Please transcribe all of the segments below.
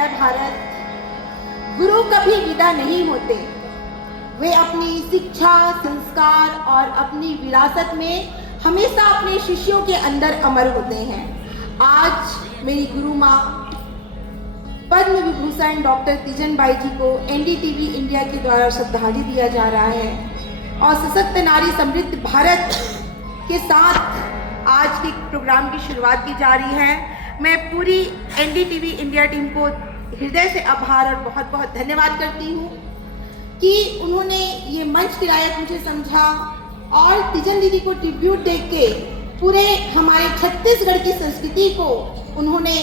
जय भारत। गुरु कभी विदा नहीं होते, वे अपनी शिक्षा, संस्कार और अपनी विरासत में हमेशा अपने शिष्यों के अंदर अमर होते हैं। आज मेरी गुरु माँ पद्म विभूषण डॉक्टर तीजन बाई जी को एनडीटीवी इंडिया के द्वारा श्रद्धांजलि दिया जा रहा है और सशक्त नारी समृद्ध भारत के साथ आज के प्रोग्राम की शुरुआत की जा रही है। मैं पूरी एनडीटीवी इंडिया टीम को हृदय से आभार और बहुत बहुत धन्यवाद करती हूँ कि उन्होंने ये मंच के लायक मुझे समझा और तीजन दीदी को ट्रिब्यूट देख के पूरे हमारे छत्तीसगढ़ की संस्कृति को उन्होंने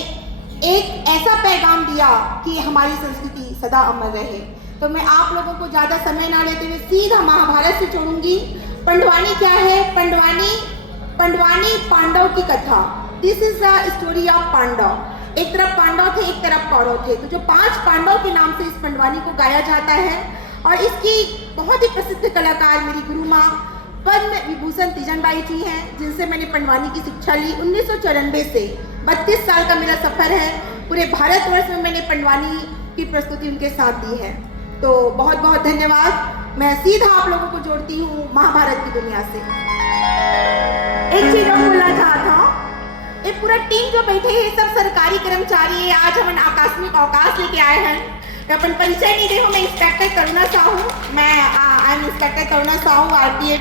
एक ऐसा पैगाम दिया कि हमारी संस्कृति सदा अमर रहे। तो मैं आप लोगों को ज़्यादा समय ना लेते हुए सीधा महाभारत से जोड़ूंगी। पंडवानी क्या है? पंडवानी पांडव की कथा। This is the story of Pandav. एक तरफ पांडव थे, एक तरफ कौरव थे। तो जो 5 पांडव के नाम से इस पंडवानी को गाया जाता है और इसकी बहुत ही प्रसिद्ध कलाकार मेरी गुरु माँ पद्म विभूषण तीजन बाई जी हैं, जिनसे मैंने पंडवानी की शिक्षा ली 1994 से। 32 साल का मेरा सफर है। पूरे भारतवर्ष में मैंने पंडवानी की प्रस्तुति उनके साथ दी है। तो बहुत बहुत धन्यवाद। मैं सीधा आप लोगों को जोड़ती हूँ महाभारत की दुनिया से। एक चीज और बोलना चाहता हूँ, ये पूरा टीम जो बैठे हैं सब सरकारी कर्मचारी है। आज हम आकस्मिक अवकाश लेके आए हैं। अपन परिचय नहीं दे, मैं इंस्पेक्टर करुणा साहू, मैं I am inspector Karuna Sahu RTA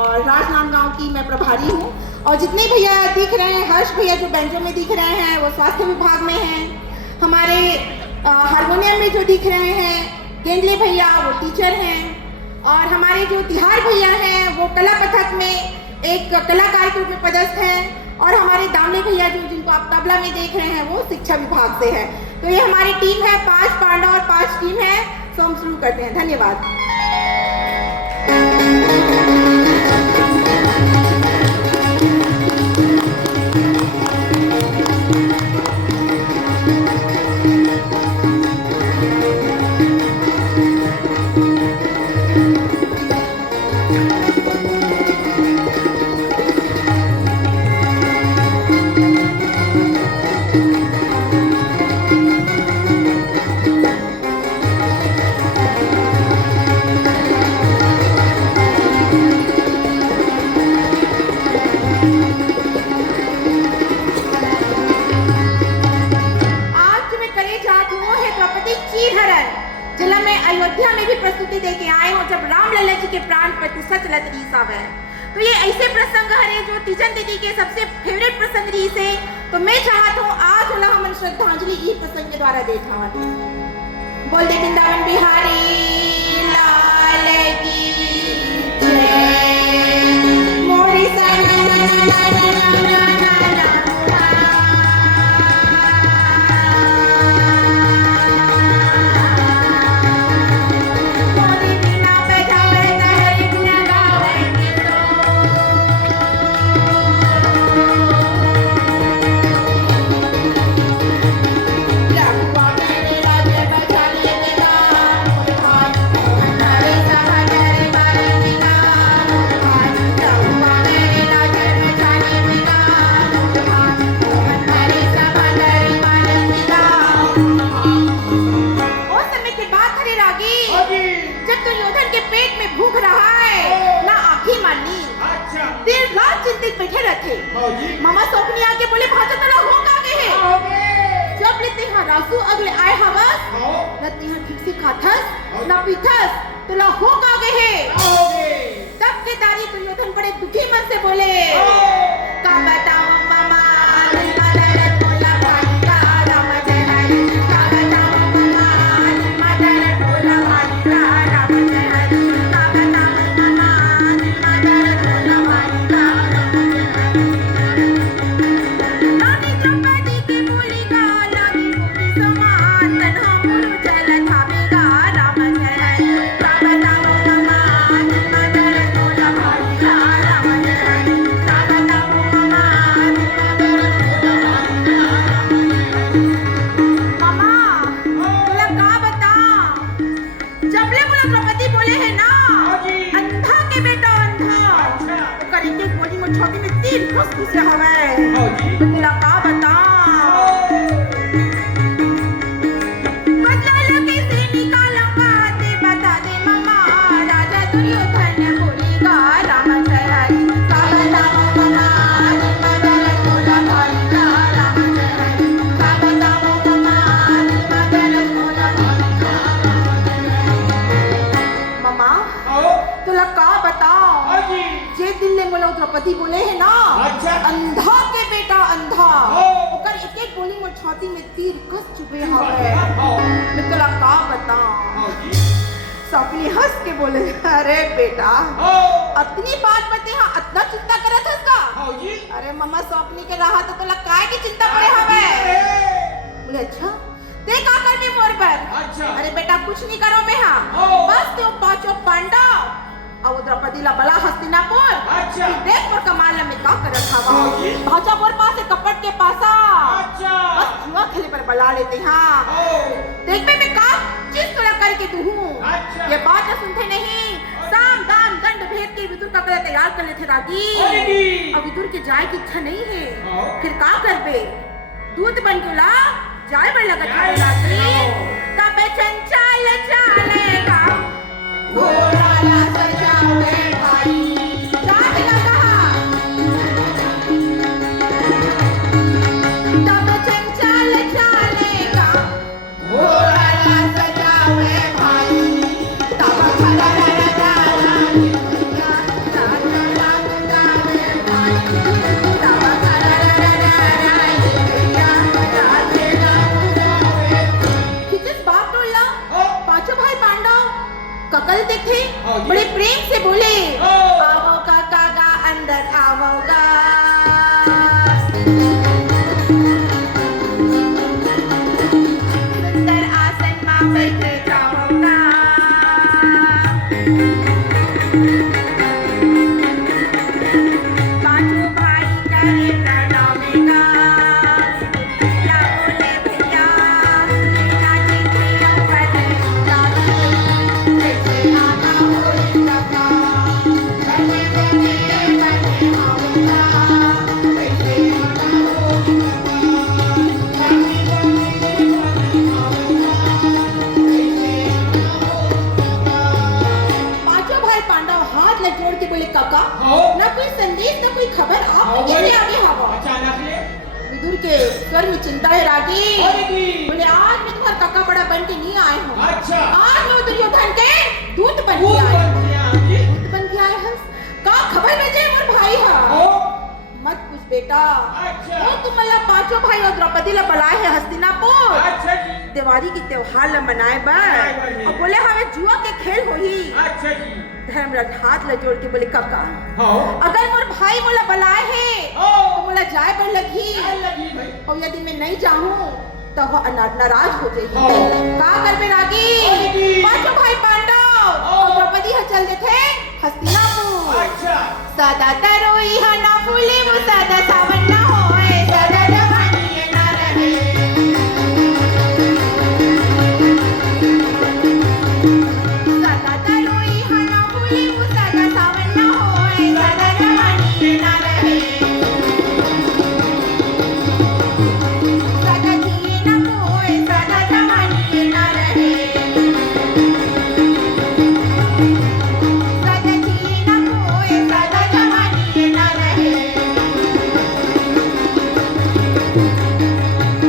और राजनांदगांव की मैं प्रभारी हूँ। और जितने भैया दिख रहे हैं, हर्ष भैया जो बेंचों में दिख रहे हैं वो स्वास्थ्य विभाग में हैं। हमारे हारमोनियम में जो दिख रहे हैं गेंदले भैया वो टीचर हैं। और हमारे जो तिहार भैया हैं वो कला पथक में एक कलाकार के रूप में पदस्थ हैं। और हमारे दामले भैया जो जिनको आप तबला में देख रहे हैं वो शिक्षा विभाग से है। तो ये हमारी टीम है, 5 पांडव और 5 टीम है। तो हम शुरू करते हैं। धन्यवाद। जिला में अयोध्या में भी प्रस्तुति देके आए हो जब राम लल्ला जी के प्राण प्रतिष्ठा चलत रही सब है। तो ये ऐसे प्रसंग है जो तीजन दीदी के सबसे फेवरेट प्रसंग रही से। तो मैं चाहता हूँ आज वाला हम श्रद्धांजलि ई प्रसंग के द्वारा देखा। बोल दे वृंदावन बिहारी लाल की जय। मोरी मामा सोपनी आके बोले भाजा तला हो का गए जब लेते हैं रासू अगले आए हवस रत्ती हैं ठीक से खाथस ना पीथस तला हो का गए तब के तारी दुर्योधन बड़े दुखी मन से बोले का बताऊं मामा छाती में तीर कस चुके हवे। मैं तोला का बताऊं। सपनी हंस के बोले, अरे बेटा अपनी बात बते हाँ इतना चिंता करत हस का? अरे मम्मा सपनी के रहा तो तोला काय की चिंता पड़े हवे? बोले अच्छा ते का करबे मोर पर? अरे बेटा कुछ नहीं करो मैं हाँ, बस तो पांचों पांडव और द्रौपदी ला बला हस्तिनापुर देख पर कमाल में का करत हवा। भाजा पर पास से कपट के पासा बस जुआ खेले पर बला लेते हाँ। देख पे मैं का चीज तोला करके दूं हूँ। ये बात तो सुनते नहीं, साम दाम दंड भेद के विदुर का कले तैयार कर लेते रागी। अब विदुर के जाए की इच्छा नहीं है, फिर का करबे? दूध बन के ला जाए बड़ लगत है रागी। तब चंचल चालेगा घोड़ा ला सजावे भाई। जात का कहा तब चंचल चालेगा घोड़ा ला सजावे भाई। तब खरा ककल देखे बड़े प्रेम से बोले, आवो काका का अंदर आवोगा। सुंदर आसन में बैठे जाओगा। पांचों भाई करे प्रणामेगा। ला बोले भैया नाची प्रिय पति ना कोई संदेश ना कोई खबर आप कैसे आगे हवा? विदुर के स्वर में चिंता है रागी। बोले आज मैं तुम्हारा काका बड़ा बन के नहीं आए हूँ। आज मैं दुर्योधन के दूत बन के आए हूँ। दूत बन के आए हंस का खबर भेजे मोर भाई हा। मत पूछ बेटा, वो तुम मला पांचों भाई और द्रौपदी ला बुलाए है हस्तिनापुर दिवाली की त्योहार ला मनाए बर। और बोले हमें जुआ के खेल होही। धर्मराज हाथ ला जोड़ के बोले काका अगर मोर भाई मोला बुलाए है तो मोला जाए पर लगी, और यदि मैं नहीं जाऊं तो वो नाराज हो जाएगी। का करबे रागी? पांचों भाई पांडव और द्रौपदी हा चल देथे हस्तिनापुर। सदा तरोई हा ना फूले वो सदा सावन ना होए, सदा जवानी ना रहे। सदा तरोई हा ना फूले वो सदा सावन ना होए, सदा जवानी ना रहे। सदा जिए ना कोई सदा जवानी ना रहे। सदा जिए ना कोई सदा जवानी ना रहे।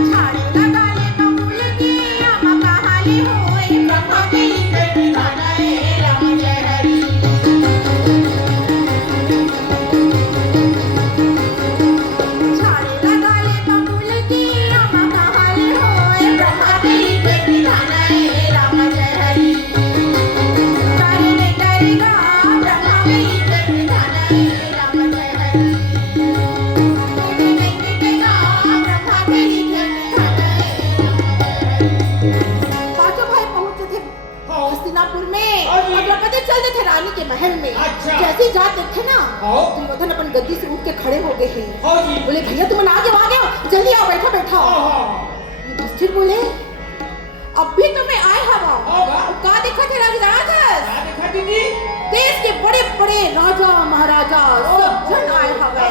झाड़े लगा ले बबूल के आमा कहाली होए, ब्रह्मा के लिखे गाना है राम जय हरि। झाड़े लगा ले बबूल के आमा कहाली होए, ब्रह्मा के लिखे गाना है राम जय हरि। करे करेगा ब्रह्मा के लिखे गाना है राम जय हरि। पांचों भाई पहुंचे थे हस्तिनापुर में और द्रौपदी चलते थे रानी के महल में। जैसे ही जाते थे ना दुर्योधन अपन गद्दी से उठ के खड़े हो गए हैं। बोले भैया तुम आ गए जल्दी आओ बैठो बैठो। युधिष्ठिर बोले अब भी तुम्हें आए हवा का देखा थे राजराज देश के बड़े बड़े राजा महाराजा सब जन आए हवे।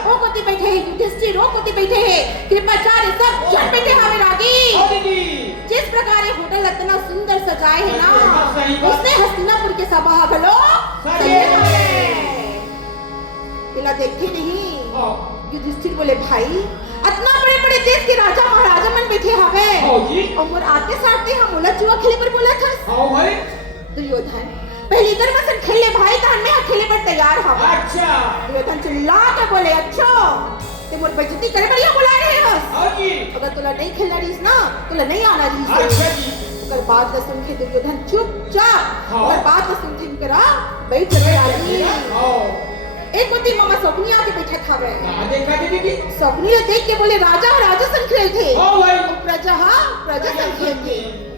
ओ कोती बैठे हैं युधिष्ठिर, ओ कोती बैठे हैं कृपाचार्य, सब जन बैठे हवे रागी। जिस प्रकार ये होटल इतना सुंदर सजाए है ना उसने हस्तिनापुर के सभा भलो सजे हवे। इला देखते नहीं। युधिष्ठिर बोले भाई इतना बड़े बड़े देश के राजा महाराजा मन बैठे हवे और आते साथे हम बोला जुआ खेले पर बोला था। दुर्योधन पहली गर्मसन खेले भाई तान में खेले पर तैयार हवा। दुर्योधन चिल्ला के बोले अच्छा ते मोर बेइज्जती करे बढ़िया बुला रहे हो हाँ जी अगर तुला नहीं खेलना रहीस ना तुला नहीं आना रहीस अच्छा जी अगर बात न सुन के दुर्योधन चुपचाप हाँ। अगर बात न सुन के करा बैठ चले आली हाँ एक होती मामा सपनी आके बैठे खावे हाँ देखा दीदी की सपनी देख के बोले राजा राजा संग खेल थे हाँ भाई प्रजा संग खेल थे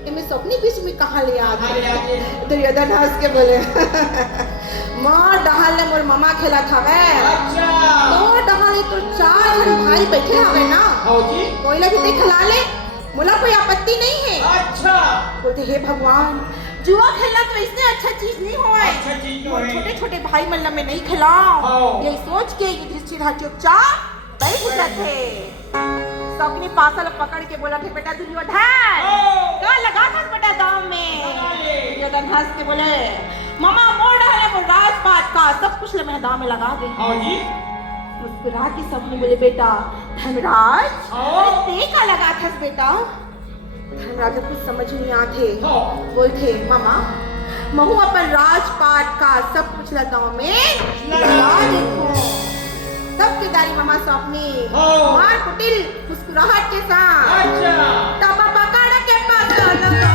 इनमें सपनी बीच में कहाँ ले हाँ ले आते आते दुर्योधन हंस के बोले माँ डहाल ने मोर मामा खेला खावे अच्छा तो डहाल तो चार जन भाई बैठे हवे ना हाँ जी कोई लगे देख खिला ले मुला कोई आपत्ति नहीं है अच्छा बोलते हे भगवान जुआ खेलना तो इससे अच्छा चीज नहीं होए अच्छा चीज तो है छोटे छोटे भाई मल्ला में नहीं खिलाओ हाँ। यही सोच के युधिष्ठिर चुपचाप बैठ जाते सबने पासल पकड़ के बोला थे बेटा दुर्योधन क्या लगा था बेटा दाम में दुर्योधन हंस के बोले मामा मोड़ रहे वो राजपाट का सब कुछ मैं दाम में लगा दे हाँ जी मुस्कुरा के सबने बोले बेटा धर्मराज हाँ। देखा लगा था बेटा धर्मराज को कुछ समझ नहीं आते हाँ। बोलते मामा महू अपन राजपाट का सब कुछ गाँव में लगा देखो सबके दारी मामा सौंपनी हाँ। मार कुटिल मुस्कुराहट के साथ अच्छा तब पकड़ के पास लगा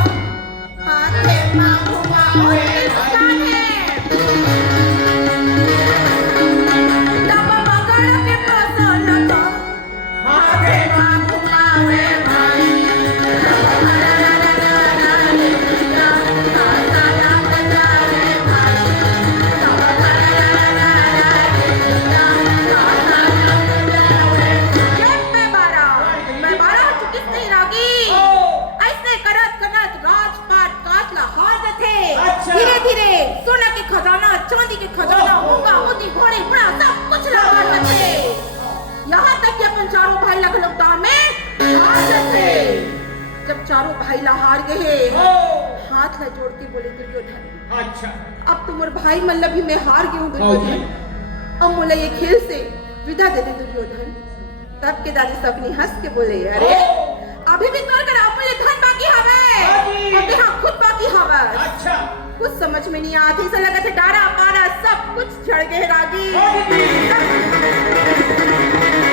हाथ में मांगूंगा और मुस्कान है तब पकड़ के पास लगा हाथ में मांगूंगा वे भाई धीरे धीरे सोना के खजाना चांदी के खजाना होगा ऊँटी घोड़े घोड़ा सब कुछ लगा थे यहाँ तक कि अपन चारों भाई लग लोकदान में हार थे जब चारों भाई ला हार गए हाथ ला जोड़ के बोले दुर्योधन अच्छा अब तुम और भाई मल्लभ भी मैं हार गई हूँ दुर्योधन अब बोले ये खेल से विदा दे दे दुर्योधन तब के दादी सबनी हंस के बोले अरे अभी भी तोड़ कर अपने धन बाकी हवे अभी हाँ खुद बाकी हवे अच्छा कुछ समझ में नहीं आती ऐसा लगा था डारा पारा सब कुछ चढ़ गए रागी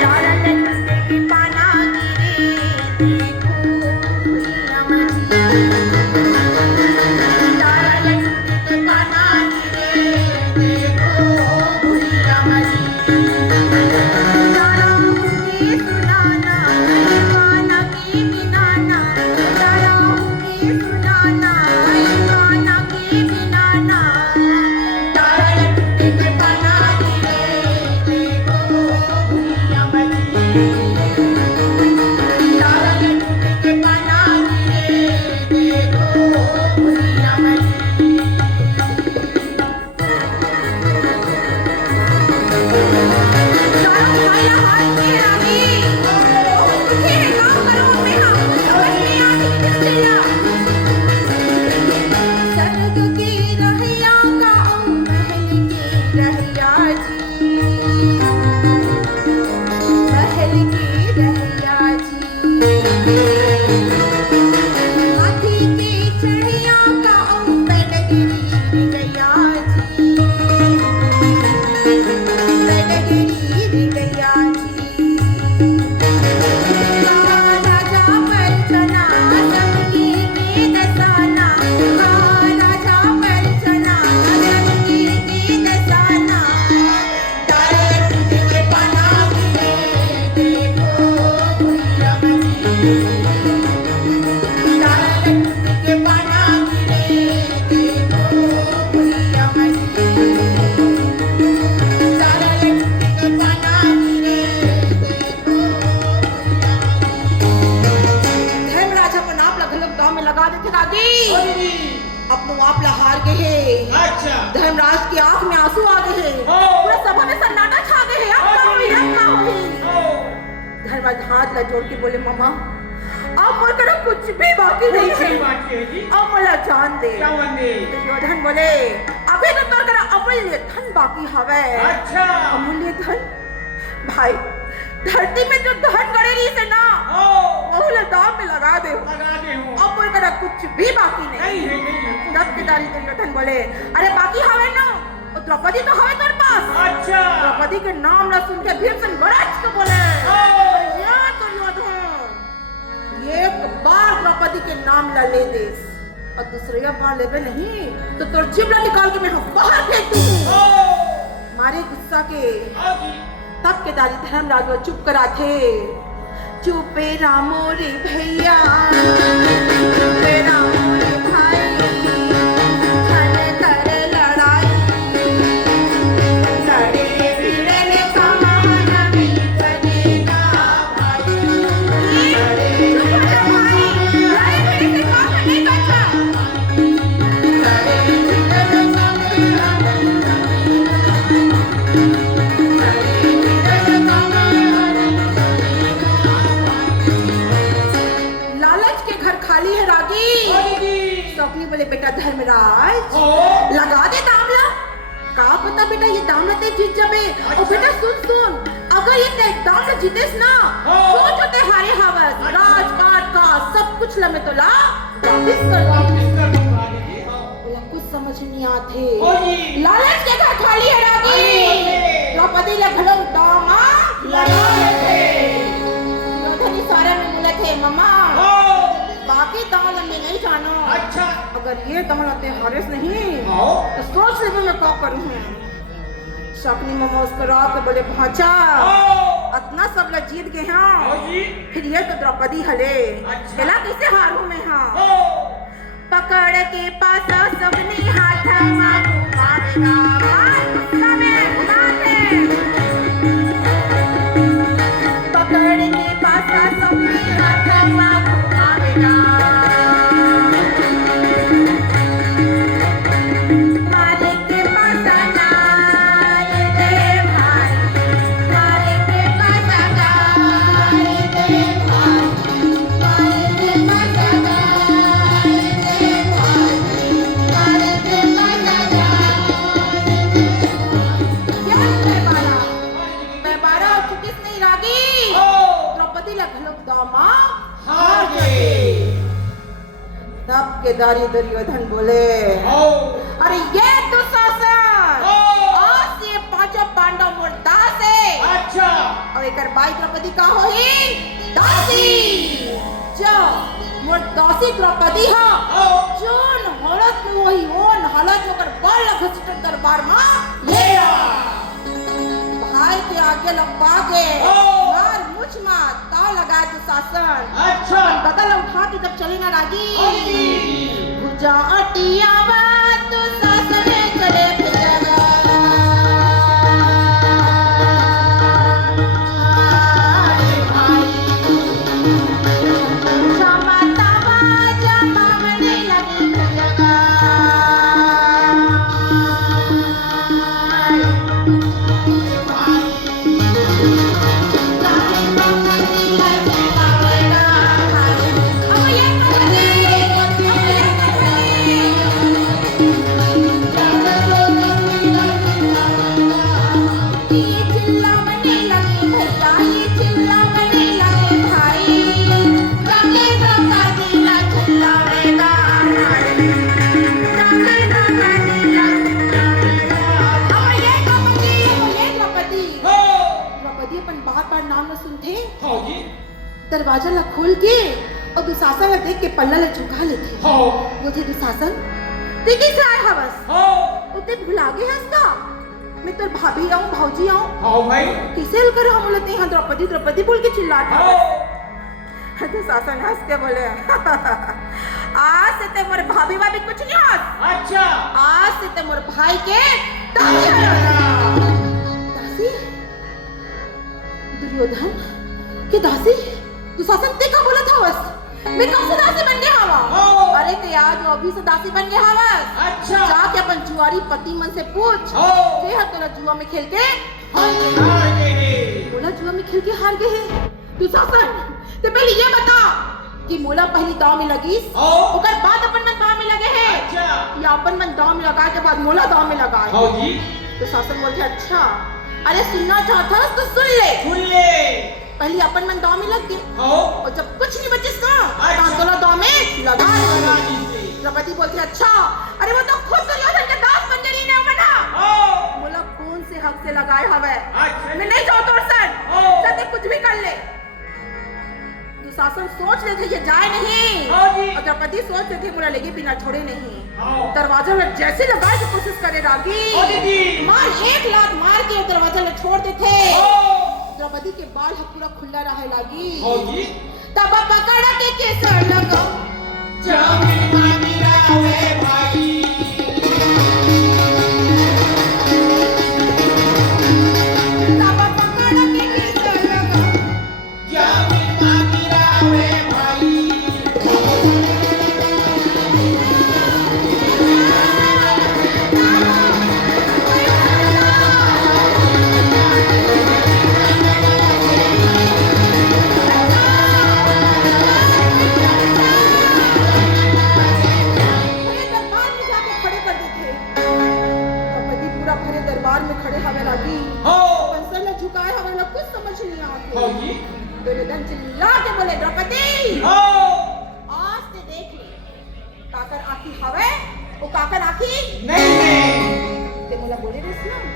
डारा लटके की पाना गिरे देखो भुइयां मची डारा लटके की पाना गिरे देखो भुइयां मची डारा मुझे सुनाना गाना की बिनाना डारा मुझे सुनाना गाना की बिनाना डारा लटके के पाना गिरे देखो भुइयां मची डारा लटके के पाना गिरे देखो भुइयां मची चारों भाई हाथ में रागी उठे हैं काम करो में हम समझ नहीं आती किस चिल्ला स्वर्ग की रहिया गाँव महल की रहिया जी महल की रहिया जी हाथी की चढ़िया गाँव बैलगिरी गैया जी बैलगिरी गैया जी राजा परचना सबकी की दसाना राजा परचना सबकी की दसाना डाले के पाना गिरे देखो भुइयां मची डाले के पाना गिरे देखो भुइयां मची डाले के पाना गिरे देखो धर्मराज अपन आप लगलग गांव में लगा देते रागी अपनो आप ला हार गए अच्छा धर्मराज की आंख में आंसू आ गए पूरा सभा में सन्नाटा छा गए अब क्या हुई अब क्या हुई धर्मराज हाथ ला जोड़ के बोले मामा अब मोर करा कुछ भी बाकी नहीं है बात है जी अब मला जान दे क्या बंदे दुर्योधन बोले अभी तो तोर करा अमूल्य धन बाकी हवे अच्छा अमूल्य धन भाई धरती में जो धन गड़े रही से ना वो दाम में लगा दे लगा दे हूँ अब मोर करा कुछ भी बाकी नहीं नहीं है तब के दारी दुर्योधन बोले अरे बाकी हवे ना और द्रौपदी तो है तेरे पास। अच्छा। द्रौपदी के नाम न सुन के भीमसेन गरज के बोले, या दुर्योधन, एक बार द्रौपदी के नाम ले दे और दूसरे बार लेबे नहीं तो तोर जिबला निकाल के मैं बाहर फेंक दूं। मारे गुस्सा के तब के दादी धर्मराज वो चुप करा थे। चुपे रामो रे भैया, चुपे रामो रे भाई, छन करे लड़ाई, लड़े भिड़ने समान बीतनेगा भाई। चुप हो जा भाई, लड़े भिड़ने से काम नहीं बचा। लड़े भिड़ने समान खाली है रागी। तो अपनी बोले बेटा धर्मराज लगा दे दामला। का पता बेटा ये दामला ते जीत जाबे। और बेटा सुन अगर ये दामला जीतेस ना जो ते हारे हवस राजपाट का सब कुछ लमे तो ला वापस करवा। बोला कुछ समझ नहीं आते। लालच के घर खाली है रागी। द्रौपदी ले घलो दामा लगा थे। योधनी सारे में बोले थे मम्मा बाकी दाल में नहीं जाना। अच्छा। अगर ये दाल आते हारिस नहीं तो सोच ले मैं क्या करूँ। शकुनी मामा उसको रात को बोले भाचा इतना सब लोग जीत गए हैं फिर ये तो द्रौपदी हले चला कैसे हारूं मैं। हाँ पकड़ के पासा सबने हाथ मारेगा पकड़ के पासा सबने हाथ मारेगा। तब केदारी दुर्योधन बोले अरे ये दुशासन आज ये पांचों पांडव मुर्दा से। अच्छा। और एक बाई द्रौपदी का हो ही दासी जो मुर्दासी द्रौपदी हो जोन हालत में वही ओन हालत में कर बाल घसट दरबार में ले भाई के आगे लंबा के मार मुझ मार ता लगा दुशासन। अच्छा। बदल उठा के जब चले ना रागी भुजा अटिया बात दुशासन चले फिरगा दरवाजा ला खोल के और दुशासन ला देख के पल्ला ला झुका लेते। वो थे दुशासन देखी से आए हवस उते भुला गए हंस का मैं तो भाभी आऊं भौजी आऊं भाई किसे कर हम बोलते हैं द्रौपदी द्रौपदी बोल के चिल्लाता है। दुशासन हंस के बोले आज से ते मोर भाभी भाभी कुछ नहीं होत। अच्छा। आज से ते मोर भाई के दासी दुर्योधन के दासी दुशासन ते का बोला था बस मैं कब से दासी बन गया हवा। अरे ते आज अभी से दासी बन गया हवा। अच्छा। जाके अपन जुआरी पति मन से पूछ के हर तोला जुआ में खेल के हार गए। बोला जुआ में खेल के हार गए है दुशासन ते पहले ये बता कि मोला पहली दांव में लगी ओकर बाद अपन मन दांव में लगे है। अच्छा। या अपन मन दांव में लगाए के बाद मोला दांव में लगाए। हां जी। दुशासन बोलते अच्छा अरे सुनना चाहता तो सुन ले पहले अपन मन दांव में लग गए और जब कुछ नहीं बचे इसका तो दांव में लगा द्रौपदी बोलती अच्छा अरे वो तो खुद दुर्योधन के दास बन गई ना बना लगाए हवे अच्छा। मैं नहीं जाऊँ तोर सन ओ। चाहे कुछ भी कर ले दुशासन सोच ले थे ये जाए नहीं हाँ जी। और द्रौपदी सोच ले थे मुरा लेके बिना छोड़े नहीं हाँ। दरवाजा में जैसे लगाए की कोशिश करे रागी हाँ दीदी। मार एक लात मार के दरवाजा में छोड़ देते हाँ। द्रौपदी के बाल पूरा खुला रहे लागी हाँ जी। तब पकड़ के केसर लगा जामिन मांगी रावे भाई तब पकड़ के केसर लगा जामिन मांगी रावे भाई भरे दरबार में जाके खड़े कर देते द्रौपदी पूरा भरे दरबार में खड़े हवे लागी हाँ। पंसर में झुकाए हवे ना कुछ समझ नहीं आते हाँ जी। दुर्योधन चिल्ला के बोले द्रौपदी हाँ। आज से देख ले काकर आखी हवे वो काकर आखी नहीं है। ते मोला बोले रे सुन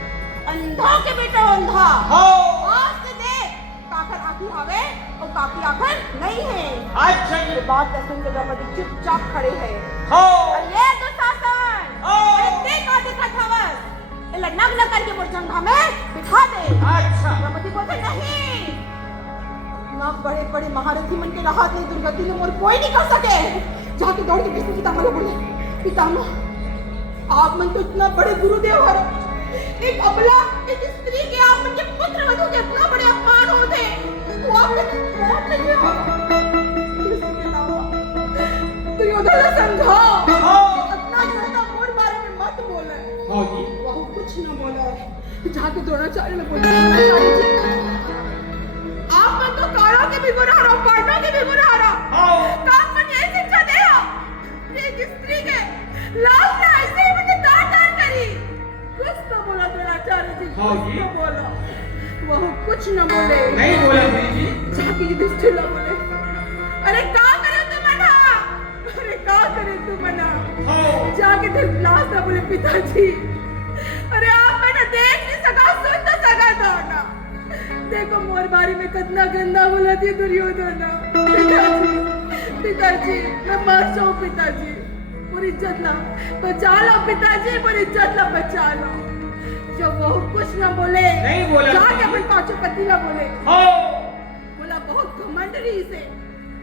अंधा के बेटा अंधा हाँ। आज से देख काकर आखी हवे और काकी आखर नहीं है अच्छा ये जी। बात सुन के द्रौपदी चुपचाप खड़े है हाँ। ये दुशासन हाँ। इतने का दिखत हवस इला नग्न करके मोर जंघा में बिठा दे अच्छा। द्रौपदी बोले नहीं ना बड़े बड़े महारथी मन के राहत नहीं दुर्गति ने मोर कोई नहीं कर सके जाके दौड़ के विष्णु पितामह ने बोले पितामह आप मन तो इतना बड़े गुरुदेव हो एक अबला एक स्त्री के आप मन के पुत्र वधु के इतना बड़े अपमान होते वो आपने मौत नहीं हो दुर्योधन समझाओ हाँ। अपना घृणा मोर बारे में मत बोले हाँ जी। वो कुछ ना बोला जाके द्रोणाचार्य ने बोला द्रोणाचार्य जी आप मन तो कौरव के भी गुरु हरो पांडव के भी गुरु हरो हाँ। काम मन ये शिक्षा दे हो एक स्त्री के लाश ने ऐसे ही मुझे तार करी कुछ तो बोला द्रोणाचार्य जी हाँ कुछ जी। तो बोला वह कुछ न बोले नहीं बोला दीदी जी। जाके युधिष्ठिर न बोले अरे का करे तू मना अरे का करे तू मना हाँ। जाके फिर लाश न बोले पिताजी अरे आप मैंने देख नहीं सका सुन तो सका था ना देखो मोर बारी में कितना गंदा बोला थी दुर्योधन पिताजी पिताजी मैं मर जाऊं पिताजी पूरी इज्जत ला बचा लो पिताजी पूरी इज्जत ला बचा लो जब वो कुछ ना बोले नहीं बोला। जाके अपन पाचोपति ना बोले हाँ। बोला बहुत घमंड रही से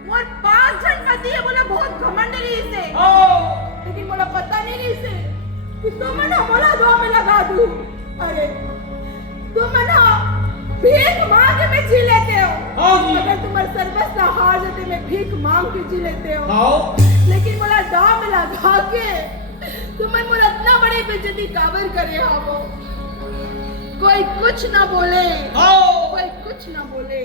मोर 5 जन पति है बोला बहुत घमंड रही से हाँ। लेकिन बोला पता नहीं रही से कि तुम ना बोला दो में लगा दूं अरे तुम ना भीख मांग के जी लेते हो हाँ जी। अगर तुम्हारे सर्वस्व हार जाते में भीख मांग के जी लेते हो हाँ। लेकिन बोला दाम लगा के तुम्हें बोला इतना बड़ी बेइज्जती काबर करे हो वो कोई कुछ ना बोले हाँ। कोई कुछ ना बोले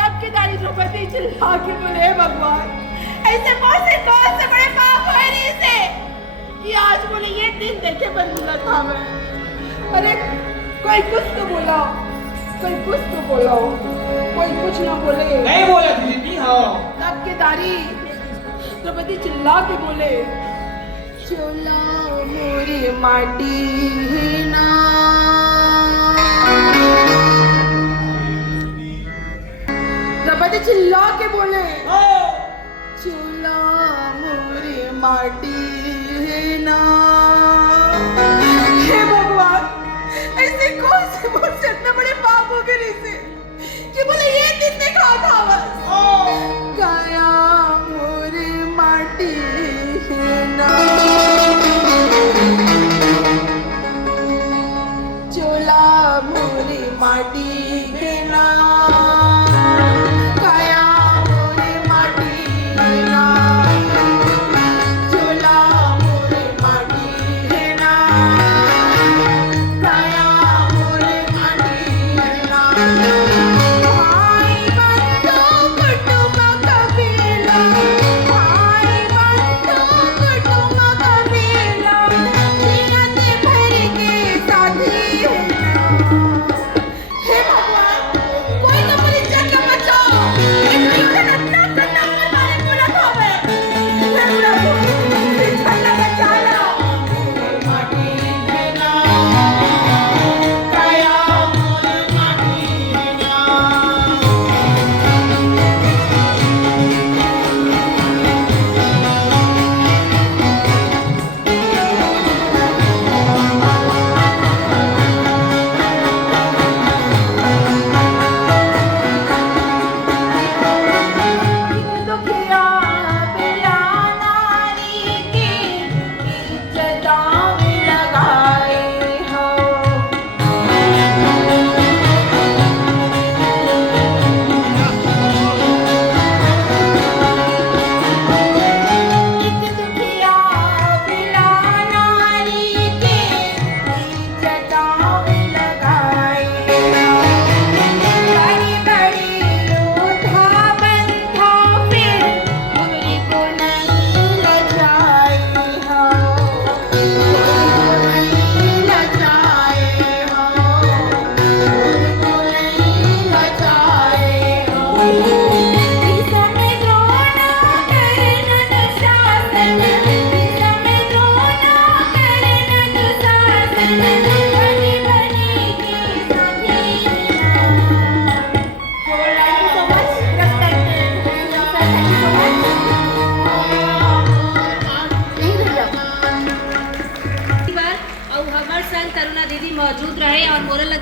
तब के दादी द्रौपदी चिल्ला के बोले "हे भगवान ऐसे कौन से बड़े पाप हुए रही से कि आज बोले ये दिन देखे पर मिला था मैं अरे कोई कुछ तो बोला कोई कुछ तो बोला कोई कुछ ना बोले नहीं बोला दीदी जी। हाँ। तब के दारी द्रौपदी चिल्ला के बोले चोला मोरी माटी ना द्रौपदी चिल्ला के बोले हाँ। चोला मोरी माटी ना हे भगवान ऐसे कौन से मुझसे इतने बड़े पाप हो गए से कि बोले ये दिन देखा था बस हाँ। काया मोरी माटी ना चोला मोरी माटी ना काया मोरी माटी ना चोला मोरी माटी ना काया मोरी माटी ना भाई बंधु कुटुंब कबीर मौजूद रहे और मोरल